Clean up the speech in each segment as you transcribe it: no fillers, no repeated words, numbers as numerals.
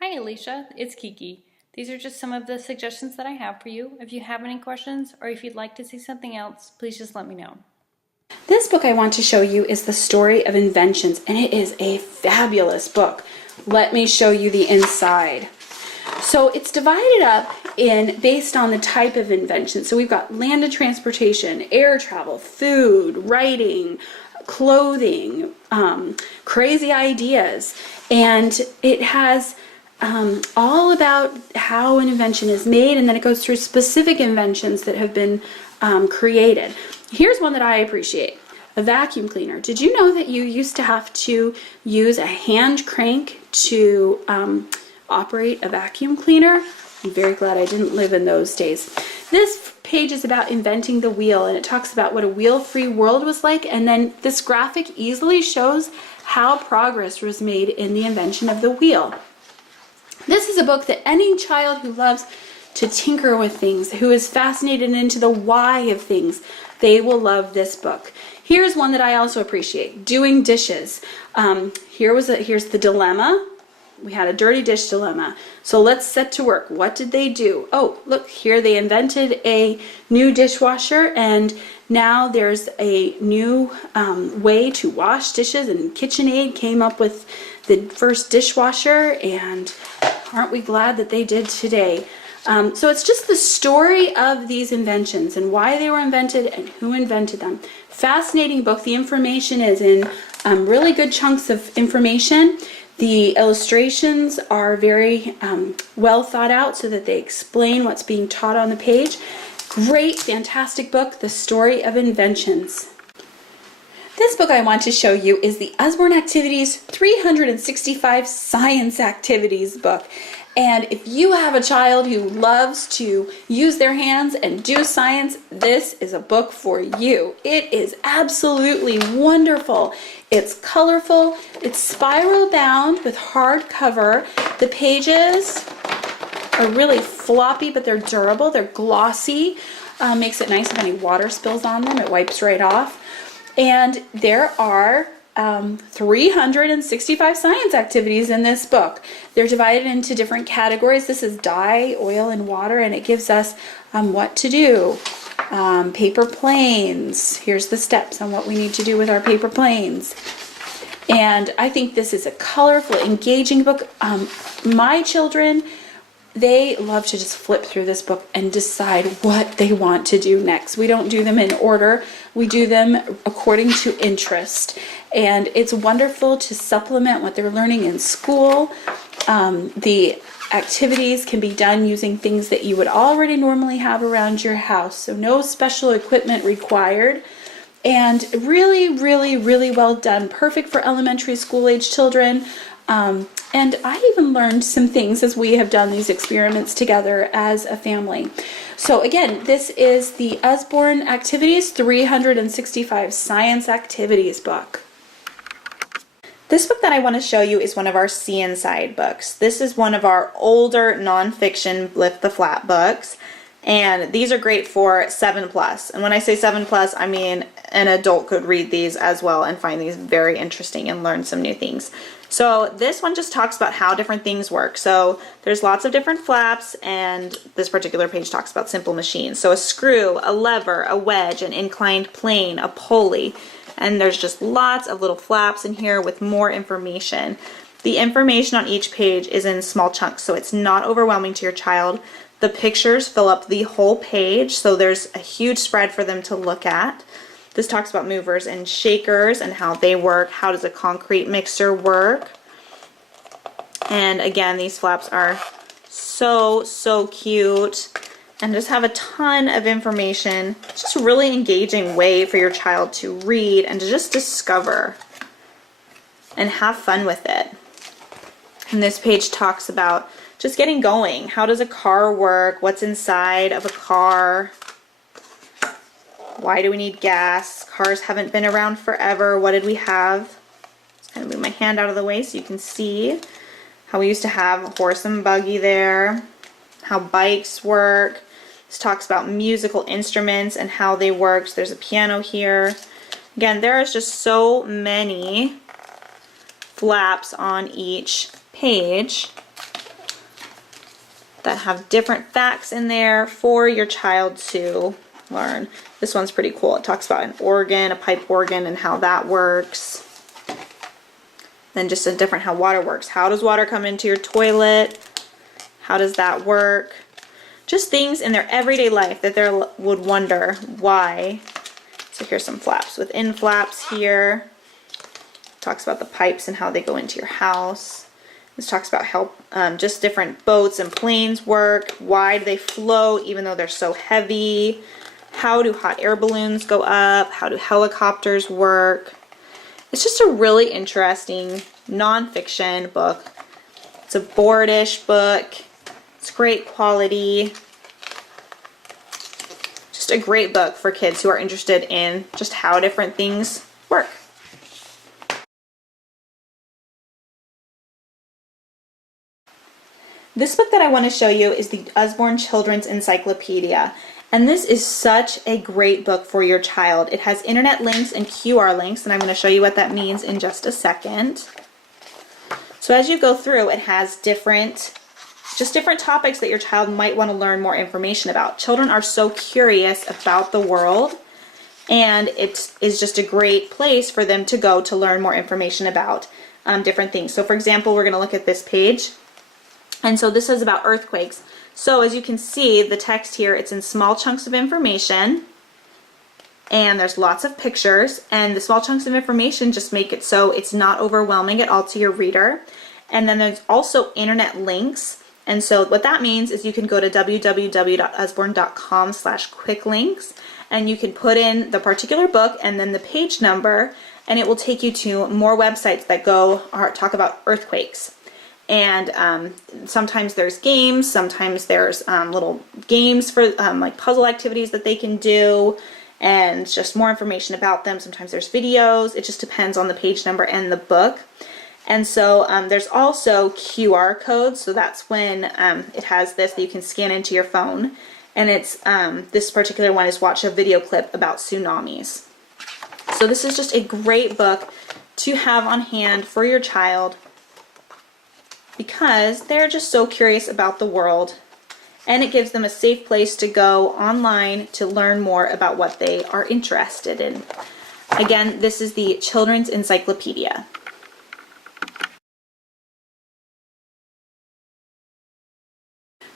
Hi Alicia, it's Kiki. These are just some of the suggestions that I have for you. If you have any questions or if you'd like to see something else, please just let me know. This book I want to show you is The Story of Inventions, and it is a fabulous book. Let me show you the inside. So it's divided up based on the type of invention. So we've got land and transportation, air travel, food, writing, clothing, crazy ideas, and it has all about how an invention is made, and then it goes through specific inventions that have been created. Here's one that I appreciate. A vacuum cleaner. Did you know that you used to have to use a hand crank to operate a vacuum cleaner? I'm very glad I didn't live in those days. This page is about inventing the wheel, and it talks about what a wheel-free world was like, and then this graphic easily shows how progress was made in the invention of the wheel. This is a book that any child who loves to tinker with things, who is fascinated into the why of things, they will love this book. Here's one that I also appreciate, Doing Dishes. Here's the dilemma. We had a dirty dish dilemma. So let's set to work. What did they do? Oh, look, here they invented a new dishwasher, and now there's a new way to wash dishes, and KitchenAid came up with the first dishwasher, and aren't we glad that they did today? So it's just the story of these inventions and why they were invented and who invented them. Fascinating book. The information is in really good chunks of information. The illustrations are very well thought out so that they explain what's being taught on the page. Great, fantastic book, The Story of Inventions. This book I want to show you is the Usborne Activities 365 Science Activities book. And if you have a child who loves to use their hands and do science, this is a book for you. It is absolutely wonderful. It's colorful, it's spiral bound with hardcover. The pages are really floppy, but they're durable, they're glossy. Makes it nice if any water spills on them, it wipes right off. And there are 365 science activities in this book. They're divided into different categories. This is dye, oil, and water, and it gives us what to do. Paper planes. Here's the steps on what we need to do with our paper planes. And I think this is a colorful, engaging book. My children, they love to just flip through this book and decide what they want to do next. We don't do them in order. We do them according to interest. And it's wonderful to supplement what they're learning in school. The activities can be done using things that you would already normally have around your house. So no special equipment required. And really, really, really well done. Perfect for elementary school age children. And I even learned some things as we have done these experiments together as a family. So again, this is the Usborne Activities 365 Science Activities book. This book that I want to show you is one of our See Inside books. This is one of our older nonfiction Lift the Flap books. And these are great for 7+. And when I say 7+, I mean an adult could read these as well and find these very interesting and learn some new things. So this one just talks about how different things work. So there's lots of different flaps, and this particular page talks about simple machines. So a screw, a lever, a wedge, an inclined plane, a pulley. And there's just lots of little flaps in here with more information. The information on each page is in small chunks, so it's not overwhelming to your child. The pictures fill up the whole page, so there's a huge spread for them to look at. This talks about movers and shakers and how they work. How does a concrete mixer work? And again, these flaps are so cute and just have a ton of information. It's just a really engaging way for your child to read and to just discover and have fun with it. And this page talks about just getting going. How does a car work? What's inside of a car? Why do we need gas? Cars haven't been around forever. What did we have? Just kind of move my hand out of the way so you can see how we used to have a horse and buggy there. How bikes work. This talks about musical instruments and how they work. So there's a piano here. Again, there is just so many flaps on each page. that have different facts in there for your child to learn. This one's pretty cool. It talks about an organ, a pipe organ, and how that works. Then just a different how water works. How does water come into your toilet? How does that work? Just things in their everyday life that they would wonder why. So here's some flaps. Within flaps here, talks about the pipes and how they go into your house. This talks about how just different boats and planes work. Why do they float even though they're so heavy? How do hot air balloons go up? How do helicopters work? It's just a really interesting nonfiction book. It's a boardish book. It's great quality. Just a great book for kids who are interested in just how different things work. This book that I want to show you is the Usborne Children's Encyclopedia. And this is such a great book for your child. It has internet links and QR links, and I'm going to show you what that means in just a second. So as you go through, it has different topics that your child might want to learn more information about. Children are so curious about the world, and it is just a great place for them to go to learn more information about different things. So for example, we're going to look at this page. And so this is about earthquakes. So as you can see, the text here, it's in small chunks of information, and there's lots of pictures, and the small chunks of information just make it so it's not overwhelming at all to your reader. And then there's also internet links, and so what that means is you can go to www.usborne.com/quicklinks, and you can put in the particular book and then the page number, and it will take you to more websites that talk about earthquakes. And sometimes there's games, sometimes there's little games for like puzzle activities that they can do, and just more information about them. Sometimes there's videos. It just depends on the page number and the book. And so there's also QR codes. So that's when it has this that you can scan into your phone. And it's this particular one is watch a video clip about tsunamis. So this is just a great book to have on hand for your child, because they're just so curious about the world, and it gives them a safe place to go online to learn more about what they are interested in. Again, this is the Children's Encyclopedia.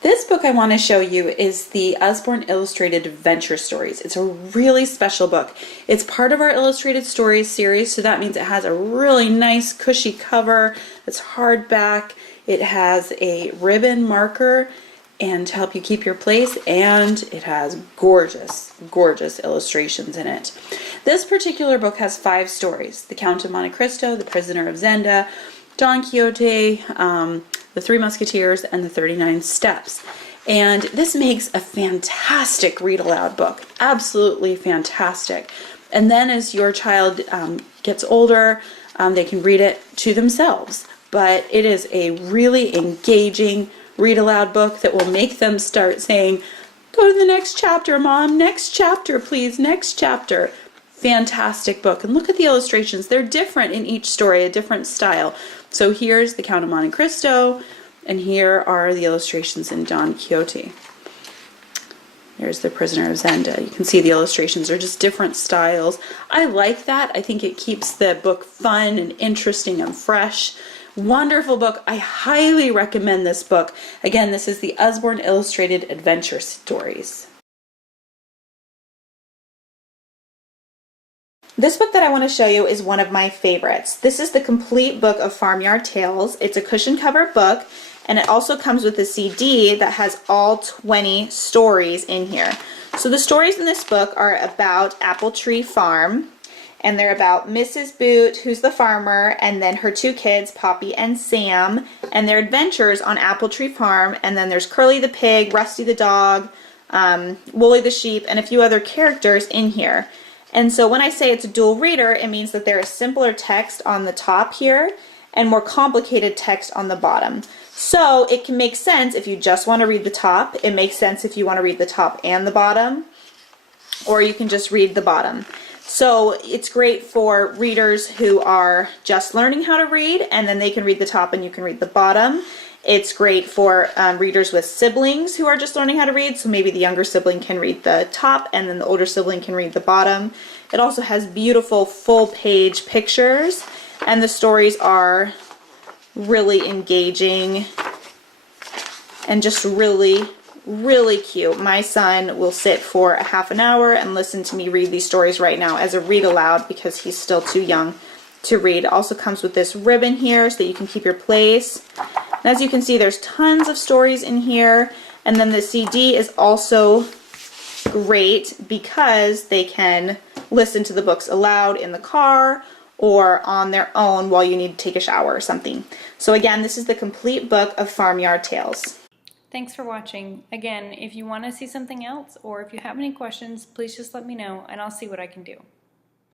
This book I want to show you is the Usborne Illustrated Adventure Stories. It's a really special book. It's part of our Illustrated Stories series, so that means it has a really nice cushy cover. It's hardback. It has a ribbon marker and to help you keep your place, and it has gorgeous, gorgeous illustrations in it. This particular book has 5 stories: The Count of Monte Cristo, The Prisoner of Zenda, Don Quixote, The Three Musketeers, and The 39 Steps. And this makes a fantastic read-aloud book. Absolutely fantastic. And then as your child gets older, they can read it to themselves. But it is a really engaging read-aloud book that will make them start saying, "Go to the next chapter, Mom. Next chapter, please. Next chapter." Fantastic book. And look at the illustrations. They're different in each story, a different style. So here's The Count of Monte Cristo, and here are the illustrations in Don Quixote. There's The Prisoner of Zenda. You can see the illustrations are just different styles. I like that. I think it keeps the book fun and interesting and fresh. Wonderful book. I highly recommend this book. Again, this is the Usborne Illustrated Adventure Stories. This book that I want to show you is one of my favorites. This is the complete book of Farmyard Tales. It's a cushion cover book, and it also comes with a CD that has all 20 stories in here. So the stories in this book are about Apple Tree Farm, and they're about Mrs. Boot, who's the farmer, and then her 2 kids, Poppy and Sam, and their adventures on Apple Tree Farm. And then there's Curly the pig, Rusty the dog, Wooly the sheep, and a few other characters in here. And so when I say it's a dual reader, it means that there is simpler text on the top here and more complicated text on the bottom. So it can make sense if you just want to read the top. It makes sense if you want to read the top and the bottom, or you can just read the bottom. So it's great for readers who are just learning how to read, and then they can read the top and you can read the bottom. It's great for readers with siblings who are just learning how to read, so maybe the younger sibling can read the top and then the older sibling can read the bottom. It also has beautiful full page pictures, and the stories are really engaging and just really cute. My son will sit for a half an hour and listen to me read these stories right now as a read aloud because he's still too young to read. It also comes with this ribbon here so that you can keep your place. And as you can see, there's tons of stories in here, and then the CD is also great because they can listen to the books aloud in the car or on their own while you need to take a shower or something. So again, this is the complete book of Farmyard Tales. Thanks for watching. Again, if you want to see something else or if you have any questions, please just let me know and I'll see what I can do.